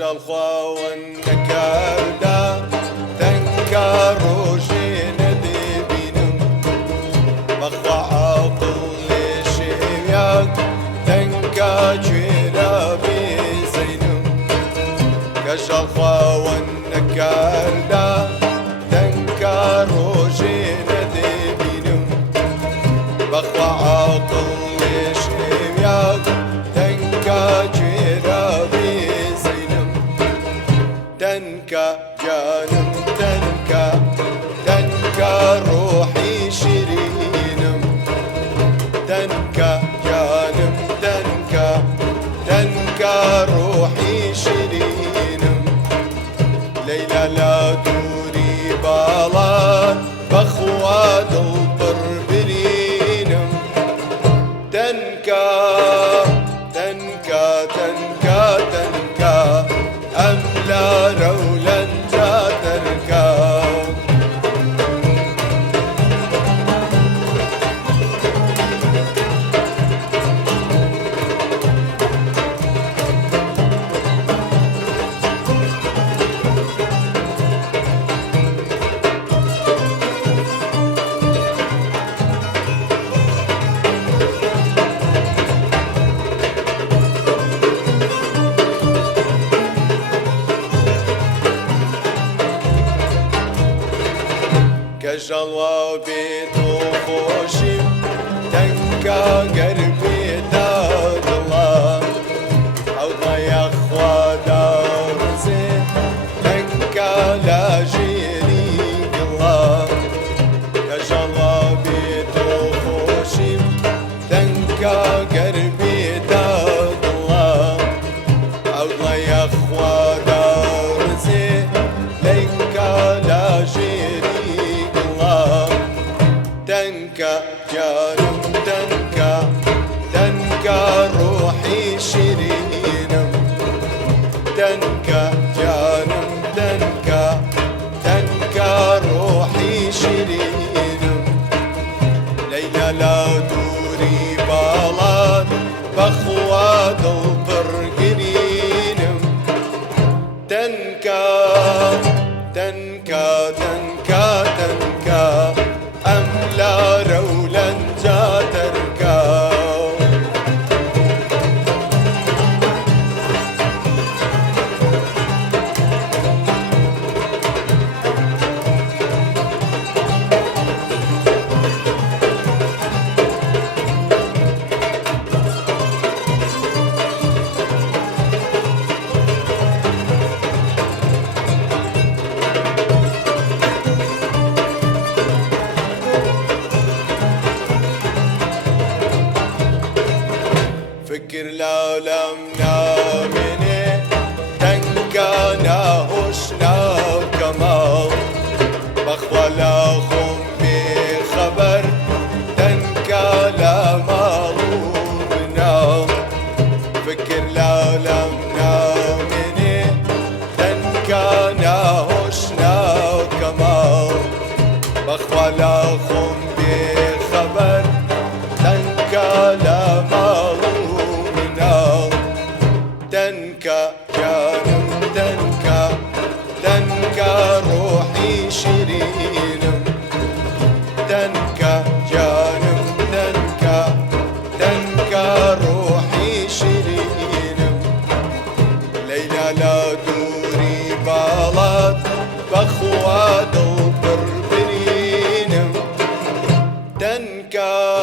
كجل خواونك أردا تنكر جين دبينم بخوا عقل شياك تنكا جيرا بزينم كجل خواونك أردا تنكر جين دبينم بخوا عقل شياك تنكا جيرا بزينم تنكا جانم تنكا روحي شيرينم تنكا جانم تنكا روحي شيرينم ليلى لا دوري بالا بخوا دلبر برينم تنكا أملا رولا تركا كجلوا بيتو خوشم تنكا قربي داد الله عوضنا يا اخوة دار زين تنكا لا جيري الله كجلوا بيتو خوشم تنكا قربي داد الله عوضنا يا اخوة دار زين تنكا لا جيري تنكا جانم تنكا روحي شيرينم تنكا جانم تنكا روحي شيرينم ليلى لا دوري بالات بخوا دلبر قرينم تنكا أملا رولا تركا فكر لا لمنا مني تنكا ناهوشنا كمال بخوا لا خم بخبر تنكا لا مالوبنا فكر لا لمنا مني تنكا ناهوشنا كمال بخوا لا خم بخبر تنكا لا مالوبنا تنكا جانم تنكا روحي شيرينم تنكا جانم تنكا روحي شيرينم ليلى لا دوري بالات بخوا دلبر برينم تنكا